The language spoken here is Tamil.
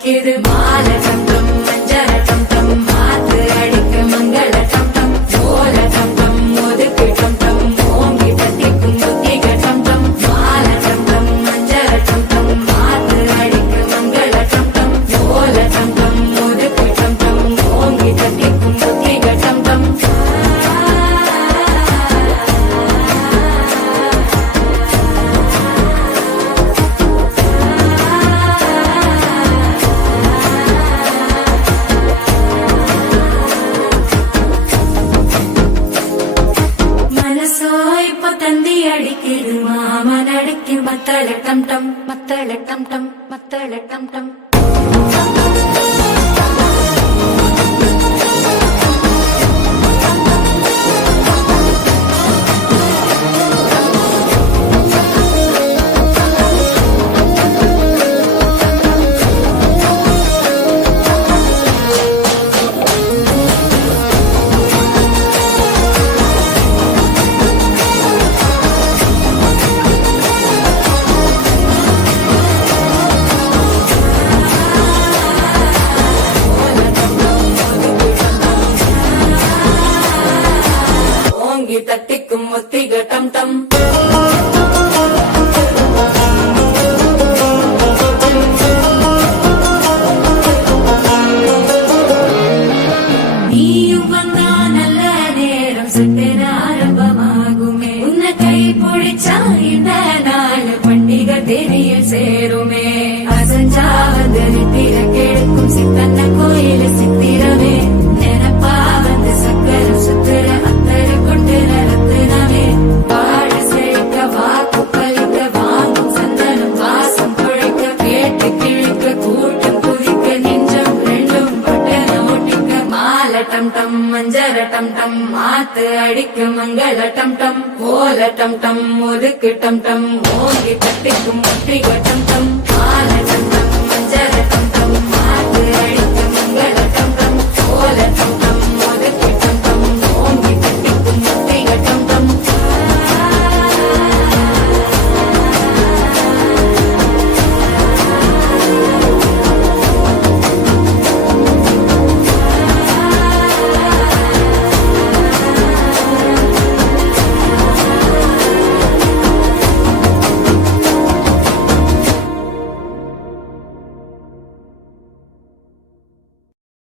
அடிக்குது மாலை டம் டம் மஞ்சர டம் டம் மாத்து அடிக்க மங்கள டம் டம் ஓல டம் டம் ஒதுக்கு டம் டம் ஓங்கி தட்டிக்கும் புத்திக டம் டம் மாலை டம் டம் மஞ்சர டம் டம் மாத்து அடிக்க மங்கள டம் டம் ஓல டம் டம் ஒதுக்கு டம் டம் ஓங்கி தட்டிக்கும் புத்திக டம் டம் அடிக்குது மாமன் அடிக்கு மத்தள டம் டம் மத்தள டம் டம் மத்தள டம் டம் தட்டிக்கும் ஒத்திக டம் டம் நீயும் வந்தா நல்ல நேரம் சட்டென ஆரம்பமாகுமே உன்னை கை பிடிச்சா இந்த நாள் பண்டிகை தேதியில் சேருமே அசஞ்சா வந்து நித்திர கெடுக்கும் சித்தன்ன கோயில சித்திரமே நினப்பா வந்து சக்கரம் சுத்துற அத்தரை கொண்டு நடத்துனவே பாடு செழிக்க வாக்கு பலிக்க வாங்கும் சந்தனம் வாசம் குழைக்க கேட்டு கிழிக்க கூட்டம் குதிக்க நெஞ்சம் ரெண்டும் பட்டன ஓட்டிக்க மாலை டம் டம் மஞ்சர டம் டம் மாத்து அடிக்க மங்கள டம் டம் ஓல டம் டம் ஒதுக்கு டம் டம் ஓங்கி தட்டிக்கும் ஒற்றிக டம் டம்